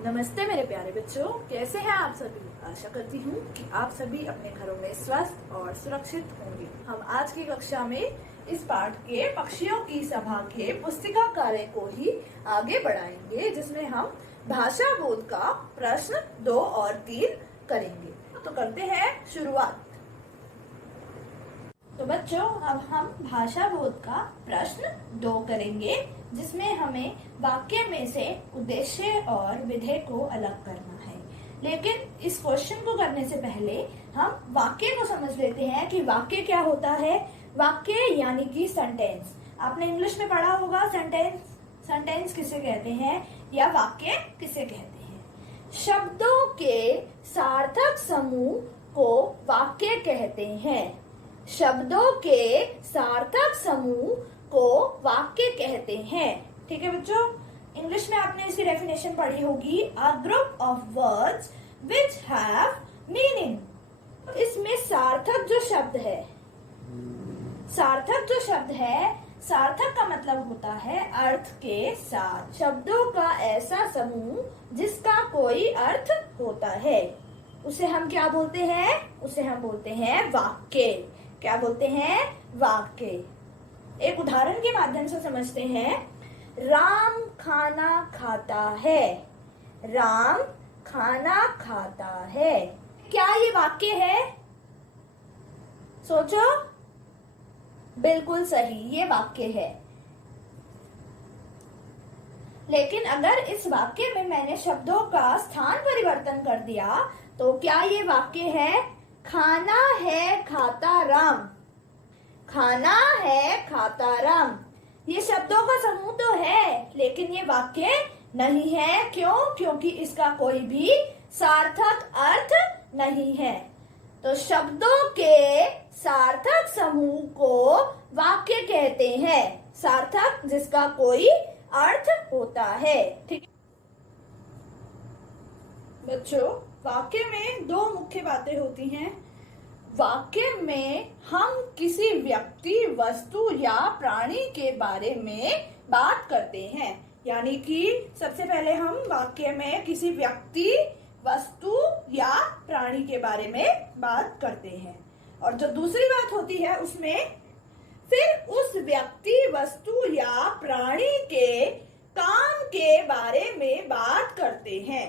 नमस्ते मेरे प्यारे बच्चों, कैसे हैं आप सभी। आशा करती हूँ कि आप सभी अपने घरों में स्वस्थ और सुरक्षित होंगे। हम आज की कक्षा में इस पाठ के पक्षियों की सभा के पुस्तिका कार्य को ही आगे बढ़ाएंगे, जिसमें हम भाषा बोध का प्रश्न 2 और 3 करेंगे। तो करते हैं शुरुआत। तो बच्चों, अब हम भाषा बोध का प्रश्न 2 करेंगे, जिसमें हमें वाक्य में से उद्देश्य और विधेय को अलग करना है। लेकिन इस क्वेश्चन को करने से पहले हम वाक्य को समझ लेते हैं कि वाक्य क्या होता है। वाक्य यानी कि सेंटेंस। आपने इंग्लिश में पढ़ा होगा सेंटेंस किसे कहते हैं या वाक्य किसे कहते हैं। शब्दों के सार्थक समूह को वाक्य कहते हैं। शब्दों के सार्थक समूह को वाक्य कहते हैं। ठीक है बच्चों, इंग्लिश में आपने इसकी डेफिनेशन पढ़ी होगी, a group of words which have meaning. इसमें सार्थक जो शब्द है, सार्थक का मतलब होता है अर्थ के साथ। शब्दों का ऐसा समूह जिसका कोई अर्थ होता है, उसे हम क्या बोलते हैं? उसे हम बोलते हैं वाक्य। क्या बोलते हैं? वाक्य। एक उदाहरण के माध्यम से समझते हैं। राम खाना खाता है। राम खाना खाता है। क्या ये वाक्य है? सोचो। बिल्कुल सही, ये वाक्य है। लेकिन अगर इस वाक्य में मैंने शब्दों का स्थान परिवर्तन कर दिया तो क्या ये वाक्य है? खाना है खाता राम। खाना है खाता राम। ये शब्दों का समूह तो है, लेकिन ये वाक्य नहीं है। क्यों? क्योंकि इसका कोई भी सार्थक अर्थ नहीं है। तो शब्दों के सार्थक समूह को वाक्य कहते हैं। सार्थक जिसका कोई अर्थ होता है। ठीक बच्चों, वाक्य में 2 मुख्य बातें होती हैं। वाक्य में हम किसी व्यक्ति, वस्तु या प्राणी के बारे में बात करते हैं। यानी कि सबसे पहले हम वाक्य में किसी व्यक्ति, वस्तु या प्राणी के बारे में बात करते हैं, और जो दूसरी बात होती है उसमें फिर उस व्यक्ति, वस्तु या प्राणी के काम के बारे में बात करते हैं।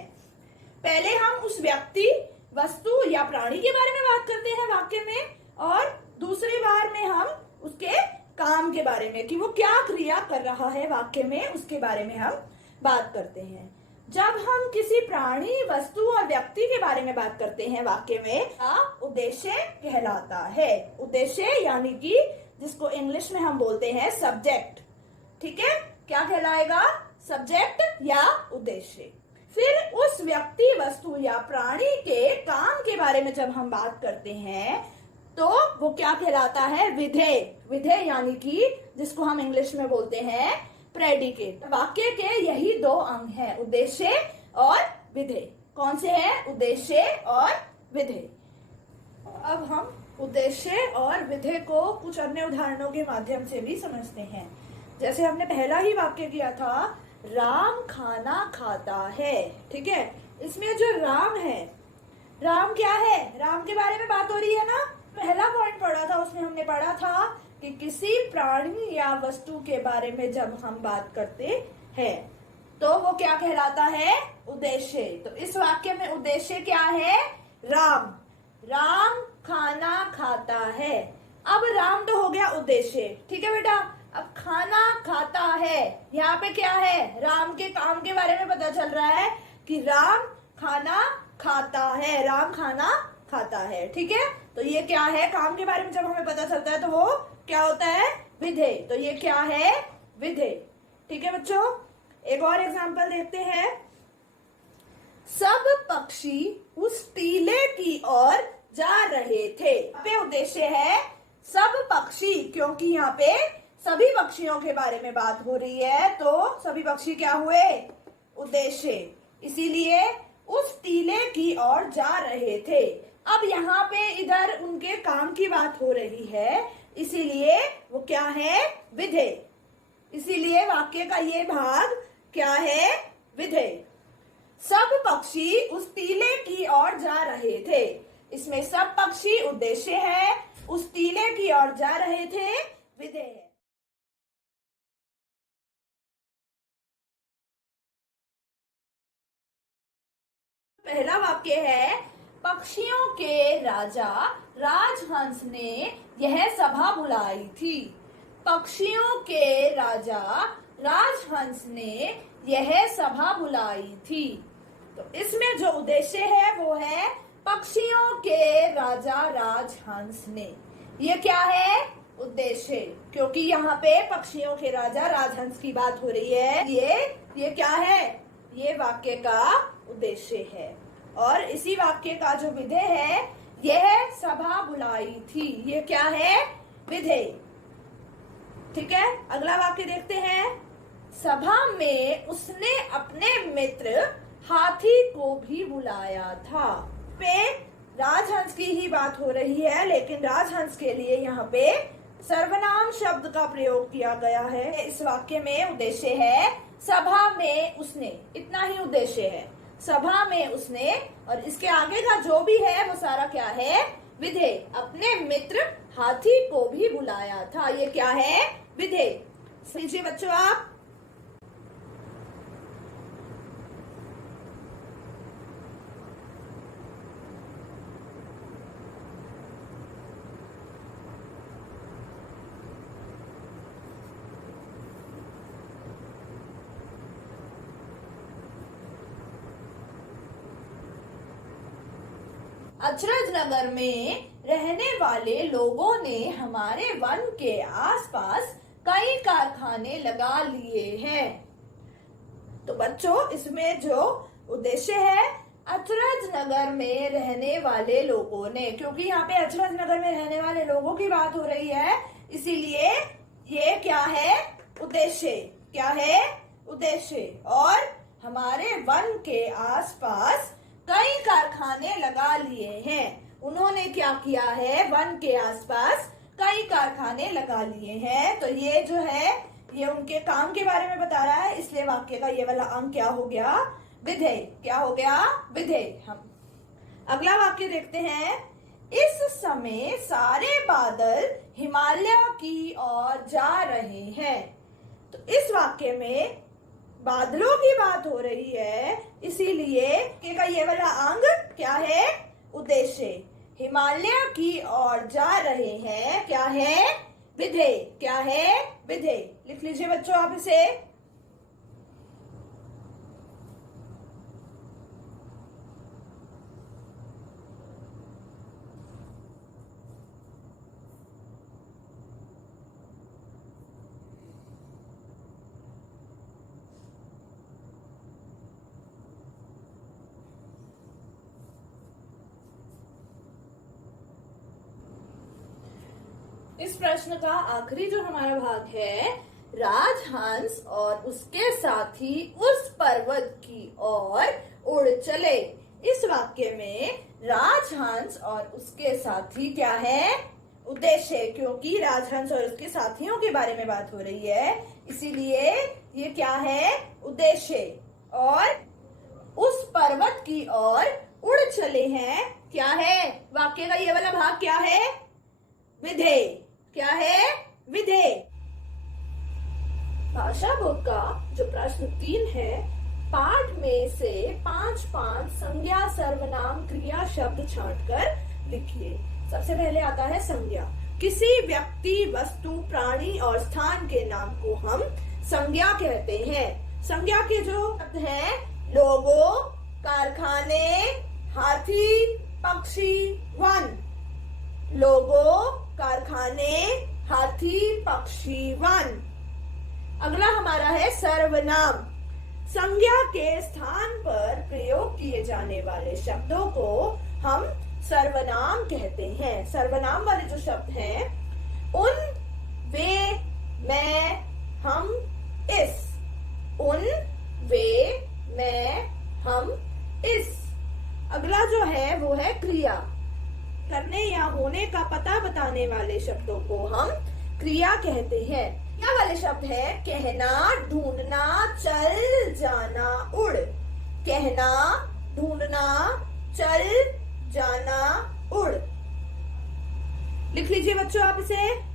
पहले हम उस व्यक्ति, वस्तु या प्राणी के बारे में बात करते हैं वाक्य में, और दूसरी बार में हम उसके काम के बारे में, कि वो क्या क्रिया कर रहा है वाक्य में, उसके बारे में हम बात करते हैं। जब हम किसी प्राणी, वस्तु और व्यक्ति के बारे में बात करते हैं वाक्य में, उद्देश्य कहलाता है। उद्देश्य यानी कि जिसको इंग्लिश में हम बोलते हैं सब्जेक्ट। ठीक है, क्या कहलाएगा? सब्जेक्ट या उद्देश्य। फिर उस व्यक्ति, वस्तु या प्राणी के काम के बारे में जब हम बात करते हैं तो वो क्या कहलाता है? विधेय। विधेय यानी कि जिसको हम इंग्लिश में बोलते हैं प्रेडिकेट। वाक्य के यही 2 अंग हैं, उद्देश्य और विधेय। कौन से हैं? उद्देश्य और विधेय। अब हम उद्देश्य और विधेय को कुछ अन्य उदाहरणों के माध्यम से भी समझते हैं। जैसे हमने पहला ही वाक्य किया था, राम खाना खाता है। ठीक है, इसमें जो राम है, राम क्या है? राम के बारे में बात हो रही है ना। पहला पॉइंट पढ़ा था, उसमें हमने पढ़ा था कि किसी प्राणी या वस्तु के बारे में जब हम बात करते हैं तो वो क्या कहलाता है? उद्देश्य। तो इस वाक्य में उद्देश्य क्या है? राम। राम खाना खाता है। अब राम तो हो गया उद्देश्य। ठीक है बेटा, अब खाना खाता है, यहाँ पे क्या है? राम के काम के बारे में पता चल रहा है कि राम खाना खाता है। राम खाना खाता है। ठीक है, तो ये क्या है? काम के बारे में जब हमें पता चलता है तो वो क्या होता है? विधेय। तो ये क्या है? विधेय। ठीक है बच्चों, एक और एग्जांपल देखते हैं। सब पक्षी उस टीले की ओर जा रहे थे। पे उद्देश्य है सब पक्षी, क्योंकि यहाँ पे सभी पक्षियों के बारे में बात हो रही है, तो सभी पक्षी क्या हुए? उद्देश्य। इसीलिए उस टीले की ओर जा रहे थे। अब यहाँ पे इधर उनके काम की बात हो रही है, इसीलिए वो क्या है? विधेय। इसीलिए वाक्य का ये भाग क्या है? विधेय। सब पक्षी उस टीले की ओर जा रहे थे। इसमें सब पक्षी उद्देश्य है, उस टीले की ओर जा रहे थे विधेय है। पहला वाक्य है, पक्षियों के राजा राजहंस ने यह सभा बुलाई थी। पक्षियों के राजा राजहंस ने यह सभा बुलाई थी। तो इसमें जो उद्देश्य है वो है पक्षियों के राजा राजहंस ने। ये क्या है? उद्देश्य, क्योंकि यहाँ पे पक्षियों के राजा राजहंस की बात हो रही है। ये क्या है? ये वाक्य का उद्देश्य है। और इसी वाक्य का जो विधेय है, यह सभा बुलाई थी, ये क्या है? विधेय। ठीक है, अगला वाक्य देखते हैं। सभा में उसने अपने मित्र हाथी को भी बुलाया था। पे राजहंस की ही बात हो रही है, लेकिन राजहंस के लिए यहाँ पे सर्वनाम शब्द का प्रयोग किया गया है। इस वाक्य में उद्देश्य है सभा में उसने, इतना ही उद्देश्य है, सभा में उसने। और इसके आगे का जो भी है वो सारा क्या है? विधेय। अपने मित्र हाथी को भी बुलाया था, ये क्या है? विधेय। समझिए बच्चों आप। अचरज नगर में रहने वाले लोगों ने हमारे वन के आसपास कई कारखाने लगा लिए हैं। तो बच्चों, इसमें जो उद्देश्य है, अचरज नगर में रहने वाले लोगों ने, क्योंकि यहाँ पे अचरज नगर में रहने वाले लोगों की बात हो रही है, इसीलिए ये क्या है? उद्देश्य। क्या है? उद्देश्य। और हमारे वन के आसपास कई कारखाने लगा लिए हैं। उन्होंने क्या किया है? वन के आसपास कई कारखाने लगा लिए हैं। तो ये जो है, ये उनके काम के बारे में बता रहा है, इसलिए वाक्य का ये वाला अंग क्या हो गया? विधेय। क्या हो गया? विधेय। हम अगला वाक्य देखते हैं। इस समय सारे बादल हिमालय की ओर जा रहे हैं। तो इस वाक्य में बादलों की बात हो रही है, इसीलिए का ये वाला अंग क्या है? उद्देश्य। हिमालय की ओर जा रहे हैं, क्या है? विधेय। क्या है? विधेय। लिख लीजिए बच्चों आप इसे। इस प्रश्न का आखिरी जो हमारा भाग है, राजहंस और उसके साथी उस पर्वत की ओर उड़ चले। इस वाक्य में राजहंस और उसके साथी क्या है? उद्देश्य, क्योंकि राजहंस और उसके साथियों के बारे में बात हो रही है, इसीलिए ये क्या है? उद्देश्य। और उस पर्वत की ओर उड़ चले हैं, क्या है? वाक्य का ये वाला भाग क्या है? विधेय। क्या है? विधेय। भाषा बुक का जो प्रश्न 3 है, पाठ में से 5 संज्ञा सर्वनाम क्रिया शब्द छांटकर लिखिए। सबसे पहले आता है संज्ञा। किसी व्यक्ति, वस्तु, प्राणी और स्थान के नाम को हम संज्ञा कहते हैं। संज्ञा के जो शब्द हैं, लोगो, कारखाने, हाथी, पक्षी, वन। लोगो, कारखाने, हाथी, पक्षी, वन। अगला हमारा है सर्वनाम। संज्ञा के स्थान पर प्रयोग किए जाने वाले शब्दों को हम सर्वनाम कहते हैं। सर्वनाम वाले जो शब्द हैं, उन, वे, मैं, हम, इस। उन, वे, मैं, हम, इस। अगला जो है वो है क्रिया। करने या होने का पता बताने वाले शब्दों को हम क्रिया कहते हैं। क्रिया वाले शब्द है कहना, ढूंढना, चल, जाना, उड़। कहना, ढूंढना, चल, जाना, उड़। लिख लीजिए बच्चों आप इसे।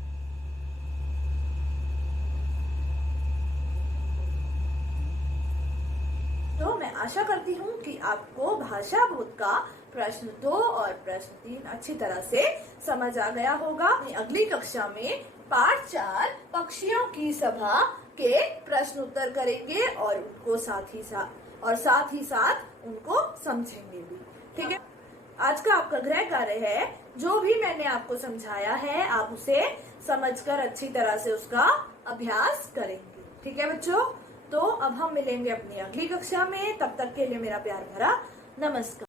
तो मैं आशा करती हूँ कि आपको भाषा बोध का प्रश्न 2 और प्रश्न 3 अच्छी तरह से समझ आ गया होगा। अगली कक्षा में पाठ 4 पक्षियों की सभा के प्रश्न उत्तर करेंगे और उनको साथ ही साथ उनको समझेंगे भी। ठीक है। आज का आपका गृह कार्य है, जो भी मैंने आपको समझाया है आप उसे समझकर अच्छी तरह से उसका अभ्यास करेंगे। ठीक है बच्चों। तो अब हम मिलेंगे अपनी अगली कक्षा में। तब तक के लिए मेरा प्यार भरा नमस्कार।